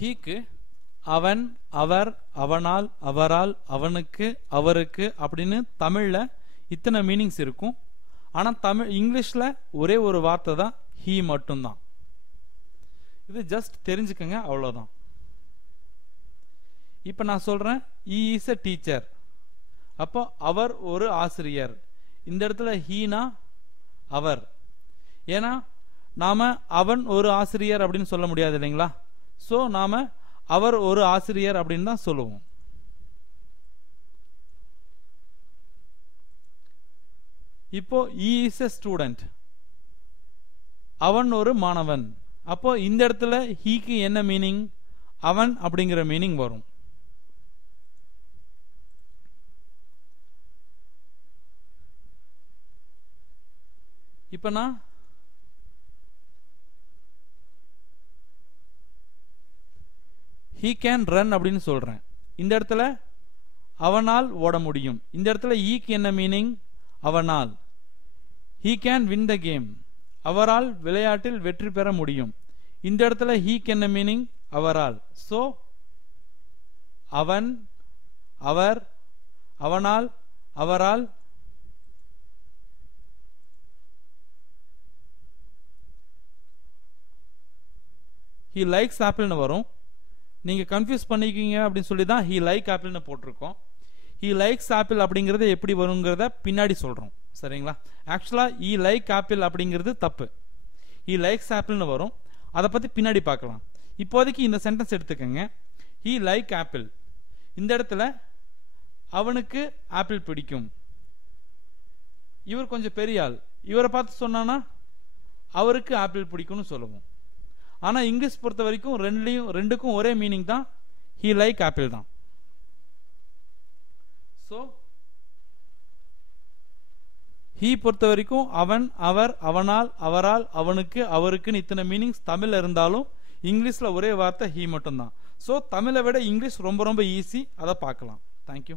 ஹீக்கு அவன், அவர், அவனால், அவரால், அவனுக்கு, அவருக்கு அப்படின்னு தமிழ்ல இத்தனை மீனிங்ஸ் இருக்கும். ஆனா இங்கிலீஷ்ல ஒரே ஒரு வார்த்தை தான் ஹீ மட்டும்தான். இது ஜஸ்ட் தெரிஞ்சுக்கங்க, அவ்வளவுதான். இப்ப நான் சொல்றேன் he is a teacher. அப்போ அவர் ஒரு ஆசிரியர். இந்த இடத்துல ஹீனா அவர். ஏன்னா நாம அவன் ஒரு ஆசிரியர் அப்படின்னு சொல்ல முடியாது இல்லைங்களா? சோ நாம அவர் ஒரு ஆசிரியர் அப்படின்னு தான் சொல்லுவோம். இப்போ he is a student. அவன் ஒரு மாணவன். அப்போ இந்த இடத்துல ஹீக்கு என்ன மீனிங்? அவன் அப்படிங்கிற மீனிங் வரும். இப்ப நான் he can run அப்படின்னு சொல்றேன். இந்த இடத்துல அவனால் ஓட முடியும். இந்த இடத்துல ஈக்கு என்ன மீனிங்? அவனால். he can win the game. அவரால் விளையாட்டில் வெற்றி பெற முடியும். இந்த இடத்துல ஹீக்கு என்ன மீனிங்? அவரால். சோ அவன், அவர், அவனால், அவரால், he likes apple னு வரும். நீங்க கன்ஃபியூஸ் பண்ணிக்கீங்க அப்படின்னு சொல்லி தான் he like apple னு போட்டிருக்கோம். he likes apple அப்படிங்கறது எப்படி வருங்கிறத பின்னாடி சொல்றோம். சரிங்களா? ஆக்சுவலா he like apple அப்படிங்கிறது தப்பு. he likes apple னு வரும். அதை பத்தி பின்னாடி பார்க்கலாம். இப்போதைக்கு இந்த சென்டென்ஸ் எடுத்துக்கங்க. he like apple. இந்த இடத்துல அவனுக்கு ஆப்பிள் பிடிக்கும். இவர் கொஞ்சம் பெரிய ஆள். இவரை பார்த்து சொன்னானா அவருக்கு ஆப்பிள் பிடிக்கும்னு சொல்லுவோம். ஆனா இங்கிலீஷ் பொறுத்த வரைக்கும் ரெண்டுக்கும் ஒரே மீனிங் தான். he like apple தான். சோ he பொறுத்த வரைக்கும் அவன், அவர், அவனால், அவரால், அவனுக்கு, அவருக்குன்னு இத்தனை மீனிங்ஸ் தமிழ்ல இருந்தாலும் இங்கிலீஷ்ல ஒரே வார்த்தை he மட்டும் தான். சோ தமிழை விட இங்கிலீஷ் ரொம்ப ரொம்ப ஈஸி. அதை பார்க்கலாம். தேங்க்யூ.